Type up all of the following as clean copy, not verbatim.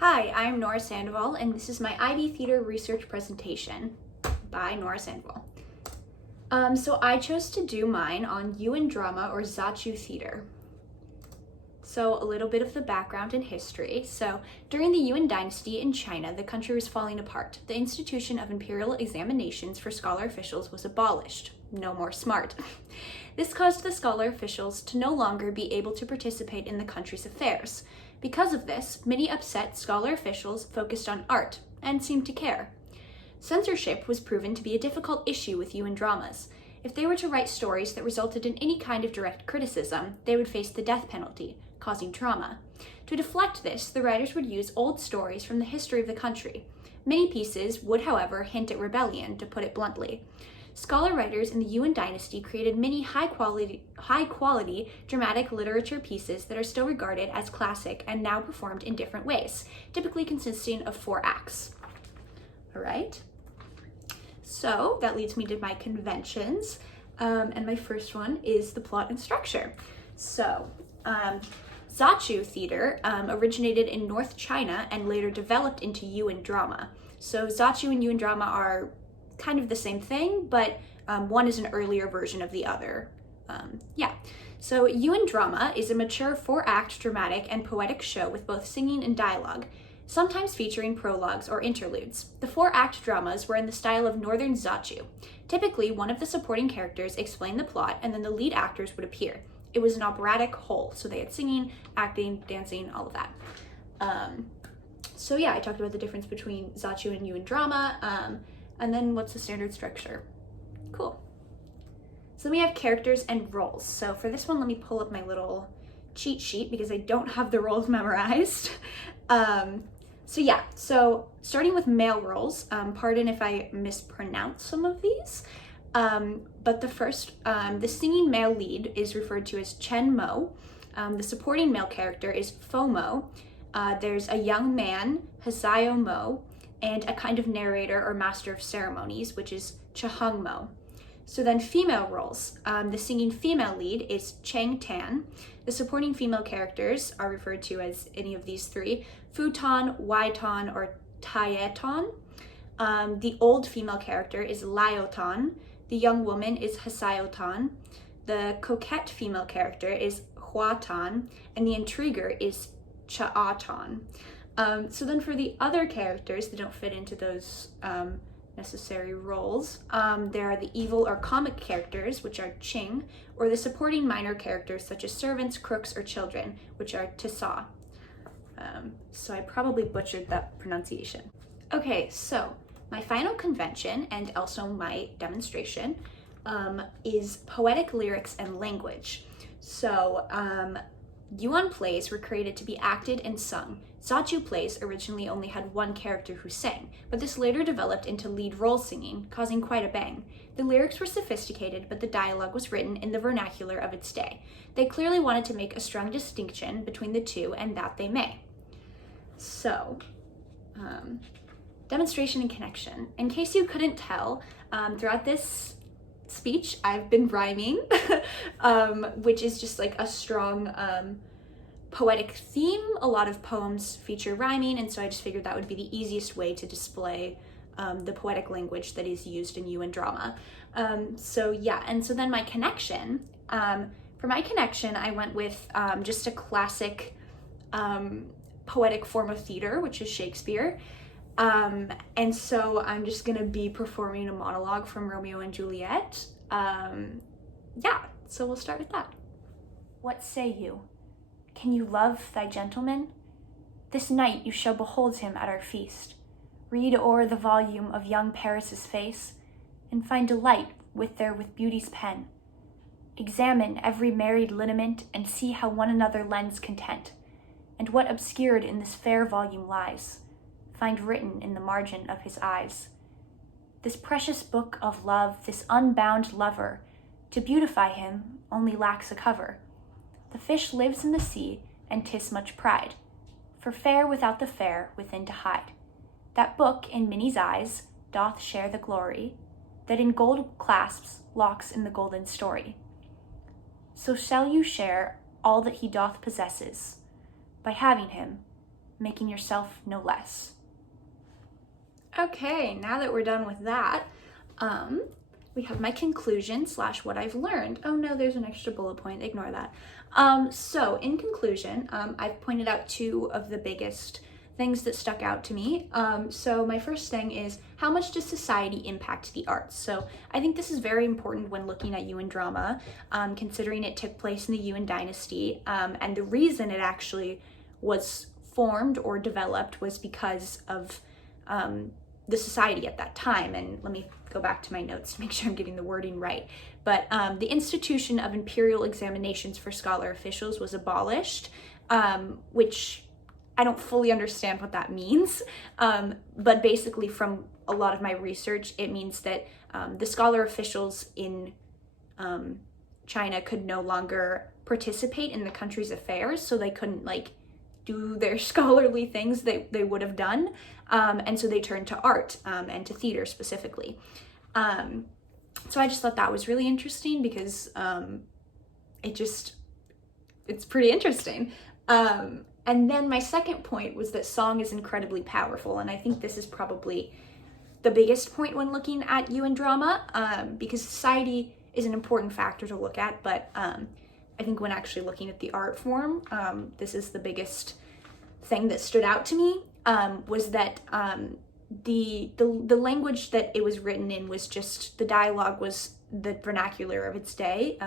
Hi, I'm Nora Sandoval, and this is my IB Theater research presentation by Nora Sandoval. So I chose to do mine on Yuan drama or Zachu theater. So a little bit of the background and history. So during the Yuan dynasty in China, the country was falling apart. The institution of imperial examinations for scholar officials was abolished. No more smart. This caused the scholar officials to no longer be able to participate in the country's affairs. Because of this, many upset scholar officials focused on art and seemed to care. Censorship was proven to be a difficult issue with Yuan dramas. If they were to write stories that resulted in any kind of direct criticism, they would face the death penalty, causing trauma. To deflect this, the writers would use old stories from the history of the country. Many pieces would, however, hint at rebellion, to put it bluntly. Scholar writers in the Yuan dynasty created many high-quality dramatic literature pieces that are still regarded as classic and now performed in different ways, typically consisting of 4 acts. All right, so that leads me to my conventions, and my first one is the plot and structure. So, Zachu theater originated in North China and later developed into Yuan drama. So Zachu and Yuan drama are kind of the same thing, but one is an earlier version of the other. So Yuan drama is a mature 4-act dramatic and poetic show with both singing and dialogue, sometimes featuring prologues or interludes. The 4-act dramas were in the style of Northern Zachu. Typically, one of the supporting characters explained the plot, and then the lead actors would appear. It was an operatic whole, so they had singing, acting, dancing, all of that. I talked about the difference between Zachu and Yuan drama, and then what's the standard structure? Cool. So then we have characters and roles. So for this one, let me pull up my little cheat sheet because I don't have the roles memorized. So starting with male roles, pardon if I mispronounce some of these, but the singing male lead is referred to as Chen Mo. The supporting male character is Fo Mo. There's a young man, Hasayo Mo, and a kind of narrator or master of ceremonies, which is Chahung Mo. So then female roles. The singing female lead is Cheng Tan. The supporting female characters are referred to as any of these 3, Futan, Waitan, or Taietan. The old female character is Laotan. The young woman is Hasayotan. The coquette female character is Huatan, and the intriguer is Chaatan. So then for the other characters that don't fit into those necessary roles, there are the evil or comic characters, which are Qing, or the supporting minor characters such as servants, crooks, or children, which are Tisa. So I probably butchered that pronunciation. Okay, so my final convention, and also my demonstration, is poetic lyrics and language. So Yuan plays were created to be acted and sung. Zachu plays originally only had one character who sang, but this later developed into lead role singing, causing quite a bang. The lyrics were sophisticated, but the dialogue was written in the vernacular of its day. They clearly wanted to make a strong distinction between the two, and that they may. So, demonstration and connection. In case you couldn't tell, throughout this speech, I've been rhyming, which is just like a strong poetic theme. A lot of poems feature rhyming, and so I just figured that would be the easiest way to display the poetic language that is used in Yuan drama. And so then my connection, for my connection, I went with just a classic poetic form of theater, which is Shakespeare. And so I'm just gonna be performing a monologue from Romeo and Juliet. So we'll start with that. What say you? Can you love thy gentleman? This night you shall behold him at our feast. Read o'er the volume of young Paris's face, and find delight with beauty's pen. Examine every married lineament, and see how one another lends content, and what obscured in this fair volume lies, find written in the margin of his eyes. This precious book of love, this unbound lover, to beautify him only lacks a cover. The fish lives in the sea, and 'tis much pride, for fair without the fair within to hide. That book in Minnie's eyes doth share the glory, that in gold clasps locks in the golden story. So shall you share all that he doth possesses, by having him, making yourself no less. Okay, now that we're done with that, we have my conclusion / what I've learned. Oh no, there's an extra bullet point, ignore that. So in conclusion, I've pointed out 2 of the biggest things that stuck out to me. So my first thing is, how much does society impact the arts? So I think this is very important when looking at Yuan drama, considering it took place in the Yuan dynasty, and the reason it actually was formed or developed was because of the society at that time. And let me go back to my notes to make sure I'm getting the wording right. But the institution of imperial examinations for scholar officials was abolished, which I don't fully understand what that means. But basically, from a lot of my research, it means that the scholar officials in China could no longer participate in the country's affairs, so they couldn't like do their scholarly things they would have done. And so they turned to art and to theater specifically. So I just thought that was really interesting because it's pretty interesting. And then my second point was that song is incredibly powerful. And I think this is probably the biggest point when looking at Yuan drama, because society is an important factor to look at, but I think when actually looking at the art form, this is the biggest thing that stood out to me, was that the language that it was written in was just, the dialogue was the vernacular of its day,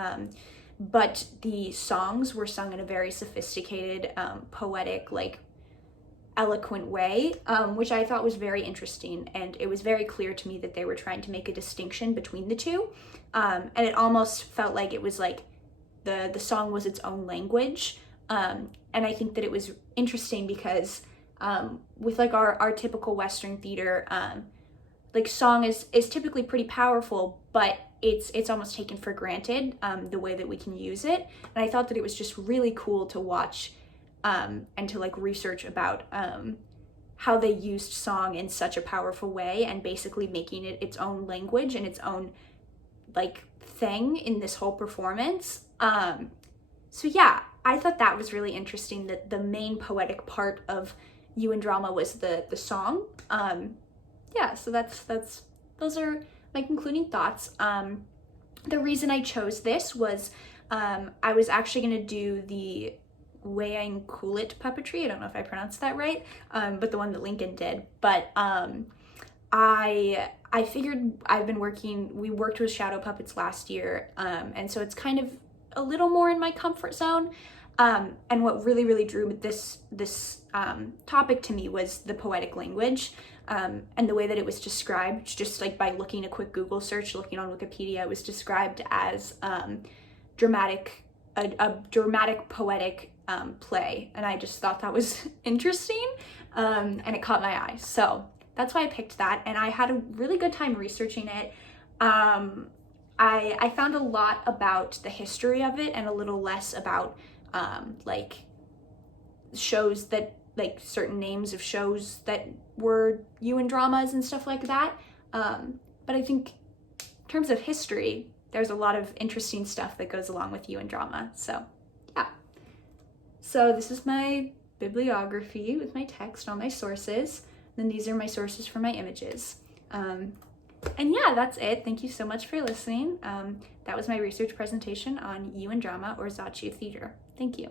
but the songs were sung in a very sophisticated, poetic, like eloquent way, which I thought was very interesting. And it was very clear to me that they were trying to make a distinction between the two. And it almost felt like it was like the song was its own language. And I think that it was interesting because with like our typical Western theater, like song is typically pretty powerful, but it's almost taken for granted, the way that we can use it. And I thought that it was just really cool to watch and to like research about how they used song in such a powerful way and basically making it its own language and its own like thing in this whole performance. So yeah, I thought that was really interesting, that the main poetic part of Yuan drama was the song. Yeah, so those are my concluding thoughts. The reason I chose this was I was actually going to do the Wayang Kulit puppetry. I don't know if I pronounced that right, but the one that Lincoln did. But I figured we worked with shadow puppets last year, and so it's kind of a little more in my comfort zone. And what really, really drew this topic to me was the poetic language, and the way that it was described, just like by looking a quick Google search, looking on Wikipedia, it was described as a dramatic poetic play. And I just thought that was interesting, and it caught my eye. So that's why I picked that, and I had a really good time researching it. I found a lot about the history of it and a little less about like shows that, like certain names of shows that were Yuan dramas and stuff like that. But I think in terms of history, there's a lot of interesting stuff that goes along with Yuan drama. So yeah. So this is my bibliography with my text, all my sources. Then these are my sources for my images. And yeah, that's it. Thank you so much for listening. That was my research presentation on Yuan drama or Zachu theater. Thank you.